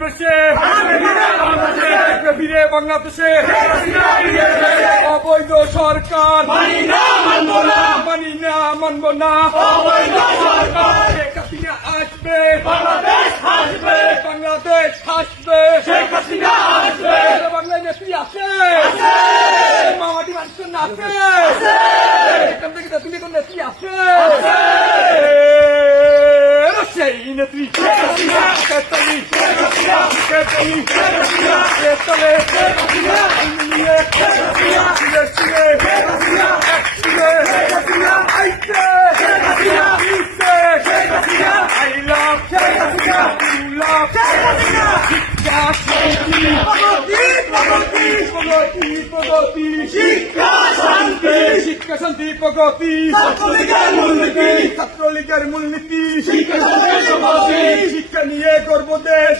দিবসে ফিরে বাংলাদেশে অবৈধ সরকার মানি না মানব না শেখ হাসিনা আসবে, বাংলাদেশ হাসবে, শেখ হাসিনা আসবে, বাংলায় নেত্রী আছে, মামাটি মানুষের না আছে, এখান থেকে তুমি কোন নেত্রী আছে, সেই নেত্রী শিক্ষা শান্তি প্রগতি ছাত্রলীগের মূলনীতি শিক্ষা নিয়ে গর্ব দেশ